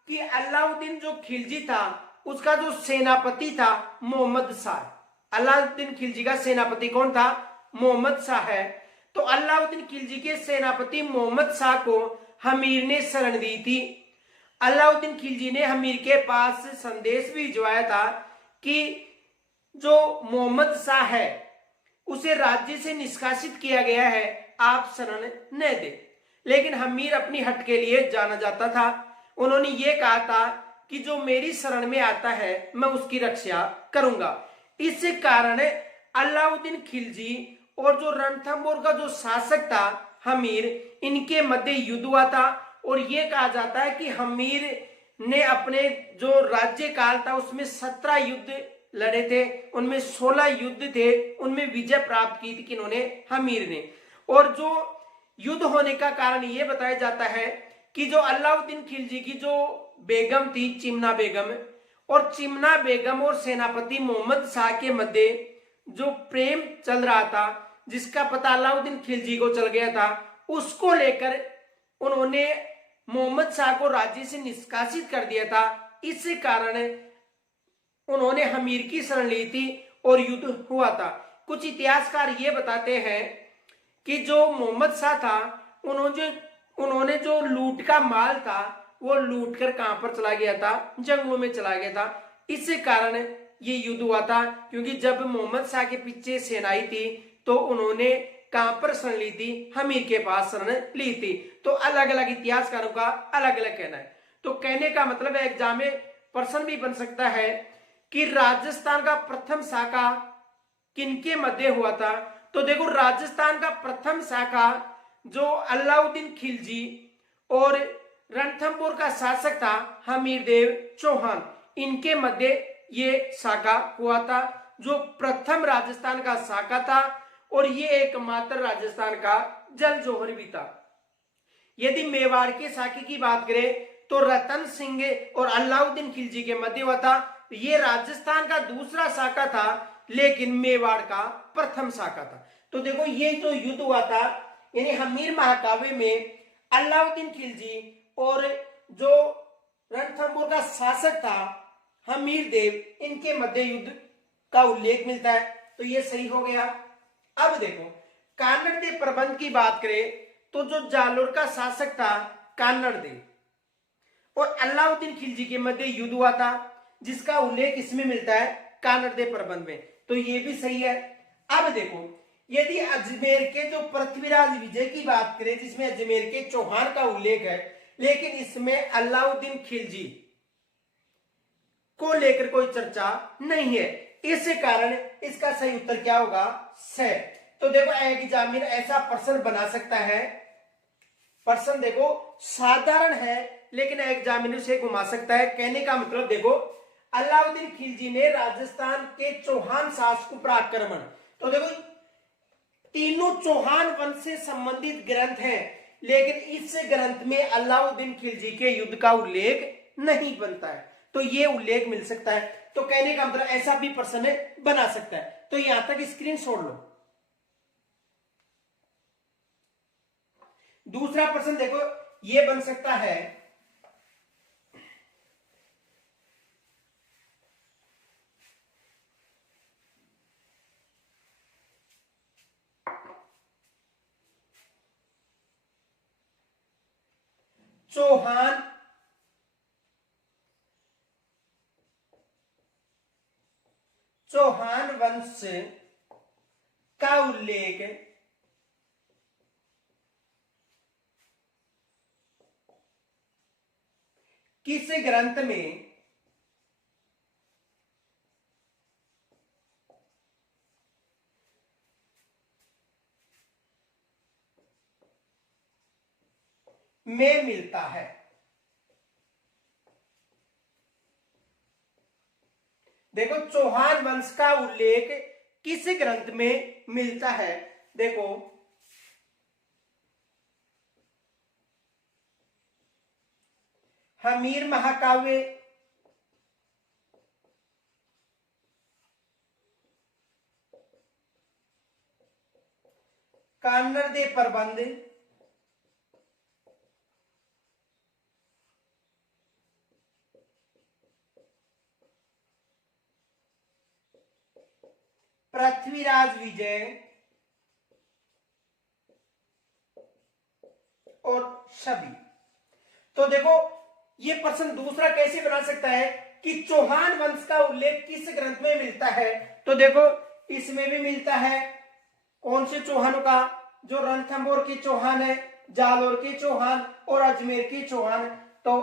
कि अलाउद्दीन जो खिलजी था उसका जो सेनापति था मोहम्मद शाह। अलाउद्दीन खिलजी का सेनापति कौन था? मोहम्मद शाह है। तो अलाउद्दीन खिलजी के सेनापति मोहम्मद शाह को हमीर ने शरण दी थी। अलाउद्दीन खिलजी ने हमीर के पास संदेश भी भिजवाया था कि जो मोहम्मद शाह है उसे राज्य से निष्कासित किया गया है, आप शरण न दे। लेकिन हमीर अपनी हट के लिए जाना जाता था। उन्होंने ये कहा था कि जो मेरी शरण में आता है मैं उसकी रक्षा करूंगा। इस कारण अलाउद्दीन खिलजी और जो रणथंभौर का जो शासक था हमीर, इनके मध्य युद्ध हुआ था और ये कहा जाता है कि हमीर ने अपने जो राज्य काल था उसमें 17 युद्ध लड़े थे, उनमें 16 युद्ध थे, उनमें विजय प्राप्त की थी किन्होंने? हमीर ने। और जो युद्ध होने का कारण ये बताया जाता है कि जो अलाउद्दीन खिलजी की जो बेगम थी चिमना बेगम, और चिमना बेगम और सेनापति मोहम्मद शाह के मध्य जो प्रेम चल रहा था, जिसका पता अलाउद्दीन खिलजी को चल गया था, उसको लेकर उन्होंने मोहम्मद शाह को राज्य से निष्कासित कर दिया था। इस कारण उन्होंने हमीर की शरण ली थी और युद्ध हुआ था। कुछ इतिहासकार ये बताते हैं कि जो मोहम्मद शाह था उन्होंने जो लूट का माल था वो लूट कर कहां पर चला गया था? जंगलों में चला गया था। इस कारण ये युद्ध हुआ था, क्योंकि जब मोहम्मद शाह के पीछे सेनाई थी तो उन्होंने कहां पर शरण ली थी? हमीर के पास शरण ली थी। तो अलग अलग इतिहासकारों का अलग अलग कहना है। तो कहने का मतलब है एग्जाम में प्रश्न भी बन सकता है कि राजस्थान का प्रथम शाखा किनके मध्य हुआ था? तो देखो, राजस्थान का प्रथम शाखा जो अलाउद्दीन खिलजी और रणथंभौर का शासक था हमीर देव चौहान, इनके मध्य ये शाखा हुआ था, जो प्रथम राजस्थान का शाखा था और ये एकमात्र राजस्थान का जल जौहर भी था। यदि मेवाड़ के शाखा की बात करें तो रतन सिंह और अलाउद्दीन खिलजी के मध्य हुआ था। ये राजस्थान का दूसरा शाखा था लेकिन मेवाड़ का प्रथम शाखा था। तो देखो, ये जो युद्ध हुआ था यानी हमीर महाकाव्य में अलाउद्दीन खिलजी और जो रणथंभौर का शासक था हमीर देव, इनके मध्य युद्ध का उल्लेख मिलता है। तो ये सही हो गया। अब देखो, कान्नड़ देव प्रबंध की बात करें तो जो जालोर का शासक था कान्नड़ देव और अलाउद्दीन खिलजी के मध्य युद्ध हुआ था, जिसका उल्लेख इसमें मिलता है कान्नड़ देव प्रबंध में। तो ये भी सही है। अब देखो, यदि अजमेर के जो पृथ्वीराज विजय की बात करें, जिसमें अजमेर के चौहान का उल्लेख है, लेकिन इसमें अलाउद्दीन खिलजी को लेकर कोई चर्चा नहीं है। इस कारण इसका सही उत्तर क्या होगा? स। तो देखो, एग्जामिनर ऐसा प्रश्न बना सकता है। प्रश्न देखो साधारण है लेकिन एग्जामिनर से घुमा सकता है। कहने का मतलब देखो, अलाउद्दीन खिलजी ने राजस्थान के चौहान शासकों पर आक्रमण। तो देखो, तीनों चौहान वंश से संबंधित ग्रंथ हैं, लेकिन इस ग्रंथ में अलाउद्दीन खिलजी के युद्ध का उल्लेख नहीं बनता है। तो ये उल्लेख मिल सकता है। तो कहने का मतलब ऐसा भी प्रश्न बना सकता है। तो यहां तक स्क्रीन छोड़ लो। दूसरा प्रश्न देखो, ये बन सकता है, चौहान वंश का उल्लेख किस ग्रंथ में मिलता है? देखो चौहान वंश का उल्लेख किस ग्रंथ में मिलता है? देखो हमीर महाकाव्य, कान्नड़ दे प्रबंध, पृथ्वीराज विजय और सभी। तो देखो ये प्रश्न दूसरा कैसे बना सकता है कि चौहान वंश का उल्लेख किस ग्रंथ में मिलता है? तो देखो इसमें भी मिलता है। कौन से चौहानों का? जो रणथंभौर के चौहान है, जालोर के चौहान और अजमेर के चौहान। तो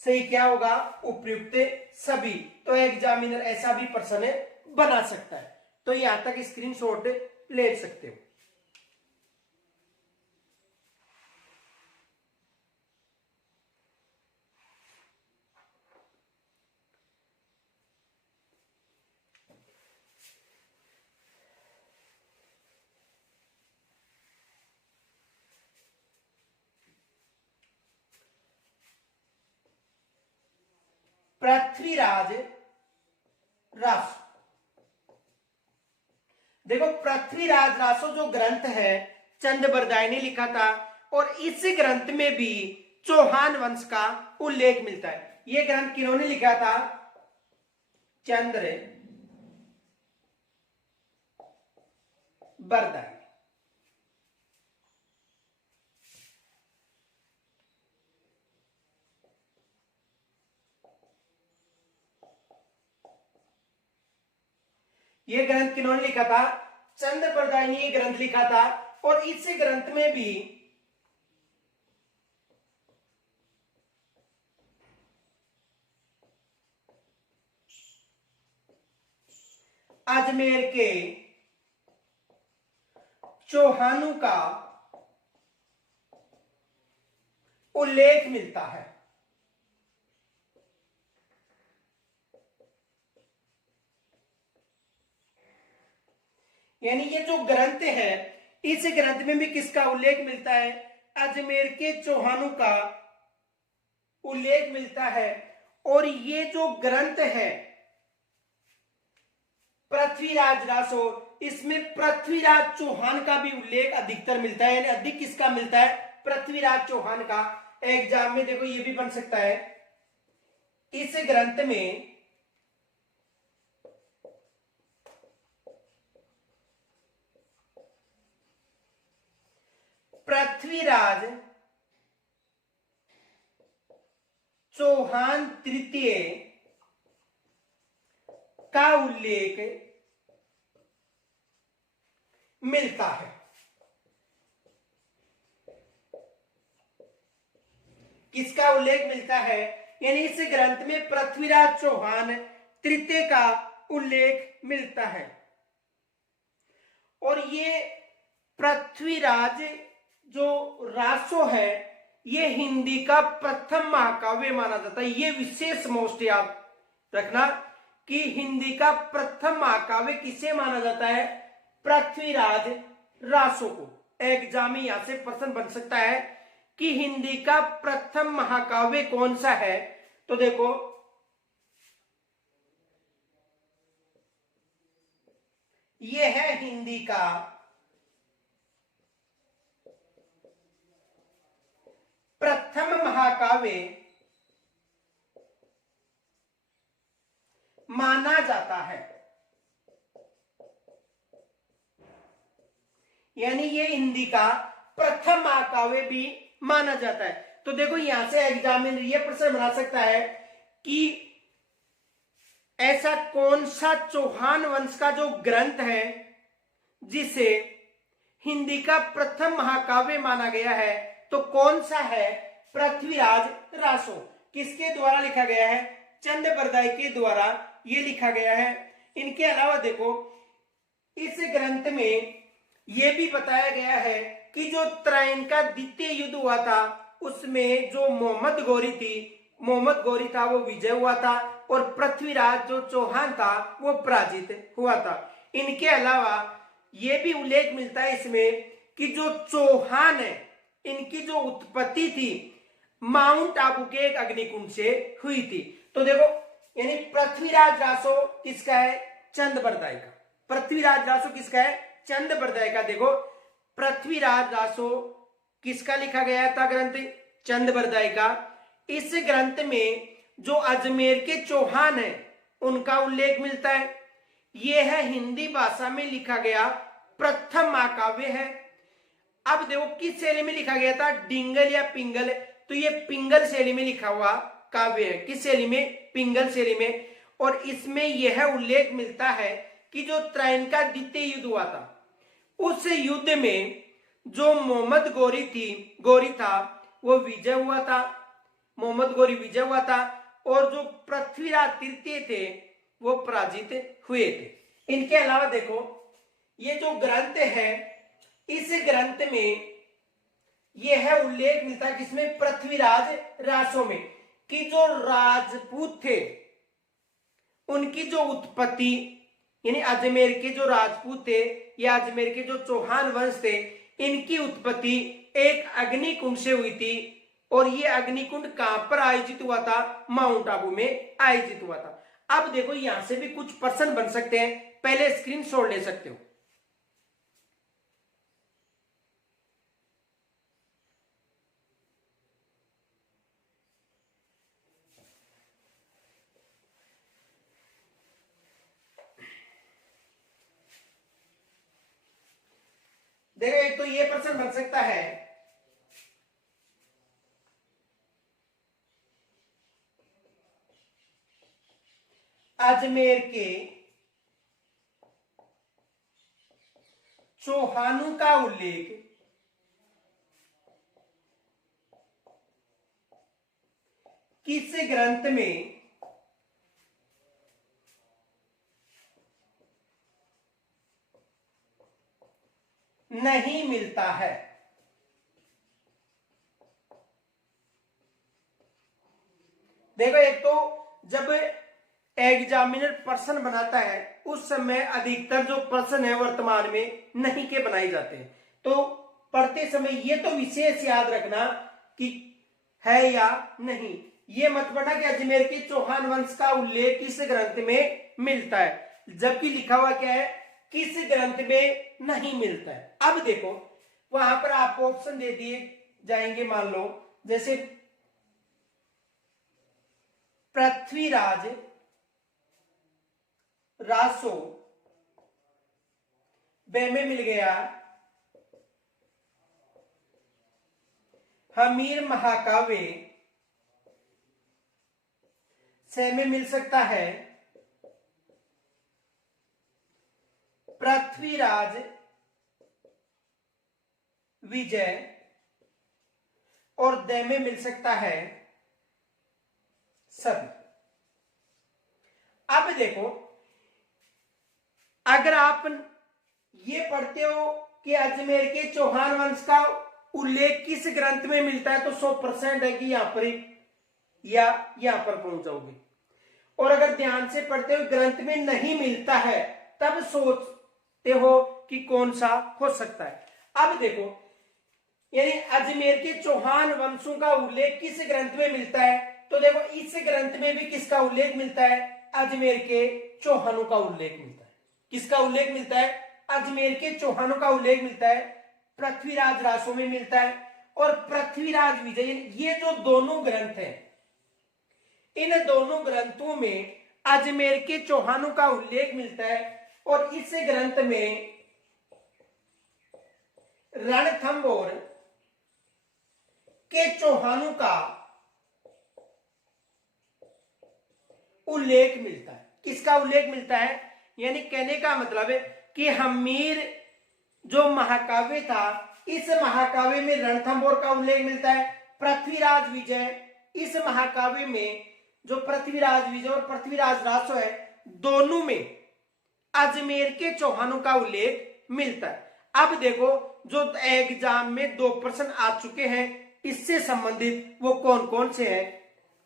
सही क्या होगा? उपयुक्त सभी। तो एग्जामिनर ऐसा भी प्रश्न बना सकता है। तो यहां तक स्क्रीनशॉट ले सकते हो। पृथ्वीराज रासो, देखो पृथ्वीराज रासो जो ग्रंथ है चंद बरदाई ने लिखा था और इस ग्रंथ में भी चौहान वंश का उल्लेख मिलता है। यह ग्रंथ किन्होंने लिखा था? चंद्र बरदाई। यह ग्रंथ किन्होंने लिखा था? चंद बरदाई ने यह ग्रंथ लिखा था और इस ग्रंथ में भी अजमेर के चौहानों का उल्लेख मिलता है। यानी ये जो ग्रंथ है इस ग्रंथ में भी किसका उल्लेख मिलता है? अजमेर के चौहानों का उल्लेख मिलता है। और ये जो ग्रंथ है पृथ्वीराज रासो, इसमें पृथ्वीराज चौहान का भी उल्लेख अधिकतर मिलता है। यानी अधिक किसका मिलता है? पृथ्वीराज चौहान का। एग्जाम में देखो ये भी बन सकता है। इस ग्रंथ में पृथ्वीराज चौहान तृतीय का उल्लेख मिलता है। किसका उल्लेख मिलता है? यानी इस ग्रंथ में पृथ्वीराज चौहान तृतीय का उल्लेख मिलता है। और ये पृथ्वीराज जो रासो है ये हिंदी का प्रथम महाकाव्य माना जाता है। ये विशेष मोस्ट याद रखना कि हिंदी का प्रथम महाकाव्य किसे माना जाता है? पृथ्वीराज रासो को। एग्जाम में यहां से प्रश्न बन सकता है कि हिंदी का प्रथम महाकाव्य कौन सा है? तो देखो ये है हिंदी का प्रथम महाकाव्य माना जाता है। यानी ये हिंदी का प्रथम महाकाव्य भी माना जाता है। तो देखो यहां से एग्जामिनर ये प्रश्न बना सकता है कि ऐसा कौन सा चौहान वंश का जो ग्रंथ है जिसे हिंदी का प्रथम महाकाव्य माना गया है? तो कौन सा है? पृथ्वीराज रासो। किसके द्वारा लिखा गया है? चंद बरदाई के द्वारा ये लिखा गया है। इनके अलावा देखो इस ग्रंथ में यह भी बताया गया है कि जो त्राइन का द्वितीय युद्ध हुआ था उसमें जो मोहम्मद गौरी था वो विजय हुआ था और पृथ्वीराज जो चौहान था वो पराजित हुआ था। इनके अलावा ये भी उल्लेख मिलता है इसमें कि जो चौहान है इनकी जो उत्पत्ति थी माउंट आबू के एक अग्निकुंड से हुई थी। तो देखो यानी पृथ्वीराज रासो किसका है? चंद्रबरदाई का। पृथ्वीराज रासो किसका है? चंद्रबरदाई का। देखो पृथ्वीराज रासो किसका लिखा गया था ग्रंथ? चंद्रबरदाई का। इस ग्रंथ में जो अजमेर के चौहान है उनका उल्लेख मिलता है। यह है हिंदी भाषा में लिखा गया प्रथम महाकाव्य है। अब देखो किस शैली में लिखा गया था? डिंगल या पिंगल? तो ये पिंगल शैली में लिखा हुआ काव्य है। किस शैली में? पिंगल शैली में। और इसमें यह उल्लेख मिलता है कि जो त्रैन का द्वितीय युद्ध हुआ था उस युद्ध में जो मोहम्मद गोरी था वो विजय हुआ था। मोहम्मद गोरी विजय हुआ था और जो पृथ्वीराज तृतीय थे वो पराजित हुए थे। इनके अलावा देखो ये जो ग्रंथ है इस ग्रंथ में यह उल्लेख मिलता है किसमें? पृथ्वीराज रासो में कि जो राजपूत थे उनकी जो उत्पत्ति यानी अजमेर के जो राजपूत थे या अजमेर के जो चौहान वंश थे इनकी उत्पत्ति एक अग्निकुंड से हुई थी। और ये अग्निकुंड कहां पर आयोजित हुआ था? माउंट आबू में आयोजित हुआ था। अब देखो यहां से भी कुछ प्रश्न बन सकते हैं, पहले स्क्रीनशॉट ले सकते हो। देखो एक तो ये प्रश्न बन सकता है अजमेर के चौहानों का उल्लेख किस ग्रंथ में नहीं मिलता है? देखो एक तो जब एग्जामिनर प्रश्न बनाता है उस समय अधिकतर जो प्रश्न है वर्तमान में नहीं के बनाए जाते हैं। तो पढ़ते समय ये तो विशेष याद रखना कि है या नहीं। ये मत पढ़ना कि अजमेर के चौहान वंश का उल्लेख किस ग्रंथ में मिलता है, जबकि लिखा हुआ क्या है? किस ग्रंथ में नहीं मिलता है। अब देखो वहां पर आपको ऑप्शन दे दिए जाएंगे, मान लो जैसे पृथ्वीराज रासो वे में मिल गया, हमीर महाकाव्य से में मिल सकता है, पृथ्वीराज विजय और दे में मिल सकता है सभी। अब देखो अगर आप ये पढ़ते हो कि अजमेर के चौहान वंश का उल्लेख किस ग्रंथ में मिलता है तो 100% है कि यहां पर या यहां पर पहुंच जाओगे। और अगर ध्यान से पढ़ते हो ग्रंथ में नहीं मिलता है तब सोचते हो कि कौन सा हो सकता है। अब देखो यानी अजमेर के चौहान वंशों का उल्लेख किस ग्रंथ में मिलता है तो देखो इस ग्रंथ में भी किसका उल्लेख मिलता है? अजमेर के चौहानों का उल्लेख मिलता है। किसका उल्लेख मिलता है? अजमेर के चौहानों का उल्लेख मिलता है। पृथ्वीराज रासो में मिलता है और पृथ्वीराज विजय, ये जो दोनों ग्रंथ हैं इन दोनों ग्रंथों में अजमेर के चौहानों का उल्लेख मिलता है। और इस ग्रंथ में रणथंभौर के चौहानों का उल्लेख मिलता है। किसका उल्लेख मिलता है? यानी कहने का मतलब है कि हमीर जो महाकाव्य था इस महाकाव्य में रणथंभौर का उल्लेख मिलता है। पृथ्वीराज विजय, इस महाकाव्य में जो पृथ्वीराज विजय और पृथ्वीराज रासो है दोनों में अजमेर के चौहानों का उल्लेख मिलता है। अब देखो जो एग्जाम में 2 प्रश्न आ चुके हैं इससे संबंधित वो कौन कौन से हैं,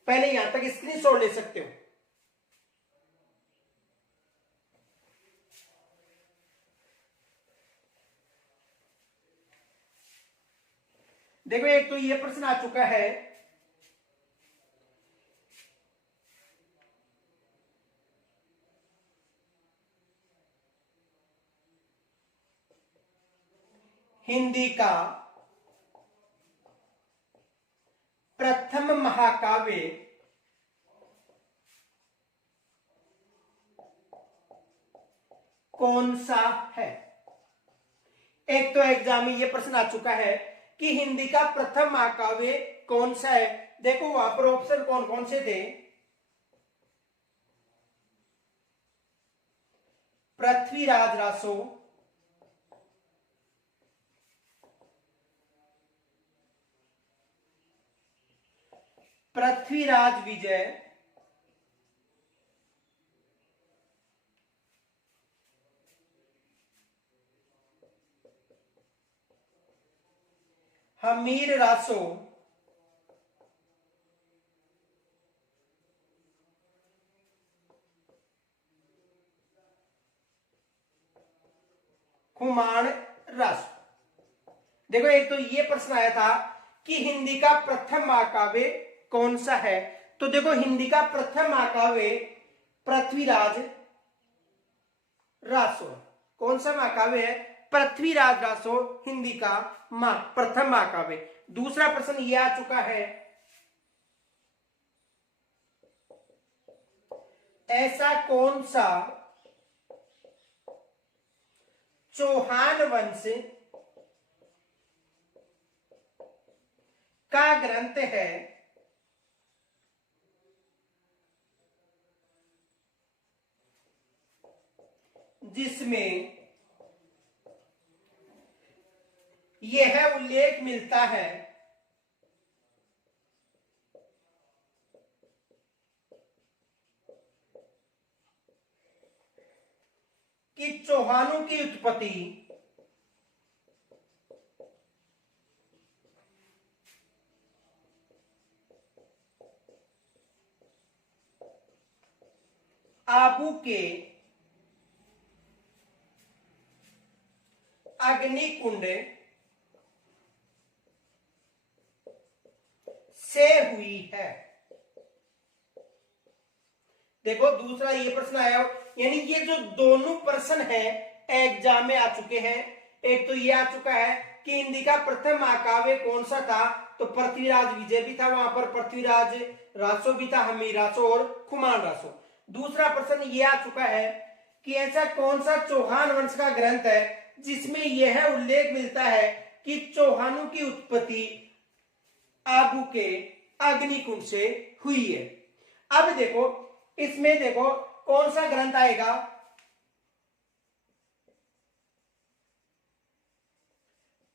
पहले यहां तक स्क्रीनशॉट ले सकते हो। देखो एक तो ये प्रश्न आ चुका है, हिंदी का प्रथम महाकाव्य कौन सा है। एक तो एग्जाम में ये प्रश्न आ चुका है कि हिंदी का प्रथम महाकाव्य कौन सा है। देखो वहां पर ऑप्शन कौन कौन से थे, पृथ्वीराज रासो, पृथ्वीराज विजय, हमीर रासो, खुमान रासो। देखो एक तो ये प्रश्न आया था कि हिंदी का प्रथम महाकाव्य कौन सा है। तो देखो हिंदी का प्रथम महाकाव्य पृथ्वीराज रासो। कौन सा महाकाव्य है? पृथ्वीराज रासो हिंदी का प्रथम महाकाव्य। दूसरा प्रश्न यह आ चुका है, ऐसा कौन सा चौहान वंश का ग्रंथ है जिसमें यह उल्लेख मिलता है कि चौहानों की उत्पत्ति आबू के अग्निकुंड से हुई है। देखो दूसरा ये प्रश्न आया, यानी ये जो दोनों प्रश्न है एग्जाम में आ चुके हैं। एक तो ये आ चुका है कि हिंदी का प्रथम महाकाव्य कौन सा था, तो पृथ्वीराज विजय भी था, वहां पर पृथ्वीराज रासो भी था, हमीर रासो और खुमान रासो। दूसरा प्रश्न ये आ चुका है कि ऐसा कौन सा चौहान वंश का ग्रंथ है जिसमें यह उल्लेख मिलता है कि चौहानों की उत्पत्ति आबू के अग्निकुंड से हुई है। अब देखो इसमें देखो कौन सा ग्रंथ आएगा,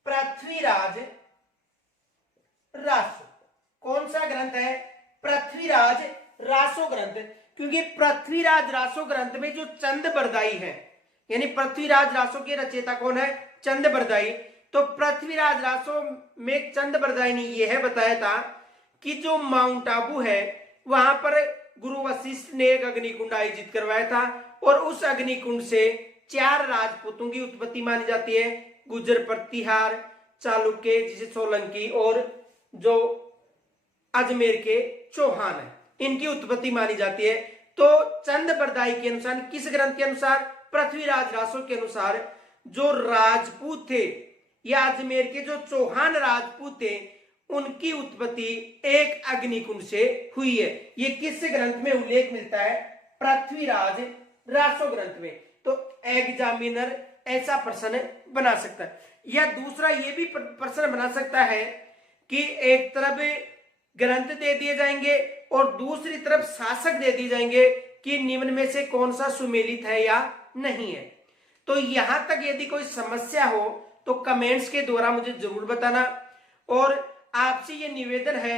पृथ्वीराज रासो। कौन सा ग्रंथ है? पृथ्वीराज रासो ग्रंथ। क्योंकि पृथ्वीराज रासो ग्रंथ में जो चंद बरदाई है, यानी पृथ्वीराज रासो के रचयिता कौन है? चंद बरदाई। तो पृथ्वीराज रासो में चंद बरदाई ने यह बताया था कि जो माउंट आबू है वहां पर गुरु वशिष्ठ ने एक अग्निकुंड आयोजित करवाया था और उस अग्निकुंड से 4 राजपूतों की उत्पत्ति मानी जाती है, गुजर, प्रतिहार, चालुक्य जिसे सोलंकी और जो अजमेर के चौहान है, इनकी उत्पत्ति मानी जाती है। तो चंद बरदाई के अनुसार, किस ग्रंथ के अनुसार? पृथ्वीराज रासो के अनुसार जो राजपूत थे या अजमेर के जो चौहान राजपूत थे उनकी उत्पत्ति एक अग्निकुंड से हुई है। ये किस ग्रंथ में उल्लेख मिलता है? पृथ्वीराज रासो ग्रंथ में। तो एग्जामिनर ऐसा प्रश्न बना सकता है। या दूसरा ये भी प्रश्न बना सकता है कि एक तरफ ग्रंथ दे दिए जाएंगे और दूसरी तरफ शासक दे दिए जाएंगे कि निम्न में से कौन सा सुमेलित है या नहीं है। तो यहां तक यदि कोई समस्या हो तो कमेंट्स के द्वारा मुझे जरूर बताना। और आपसे ये निवेदन है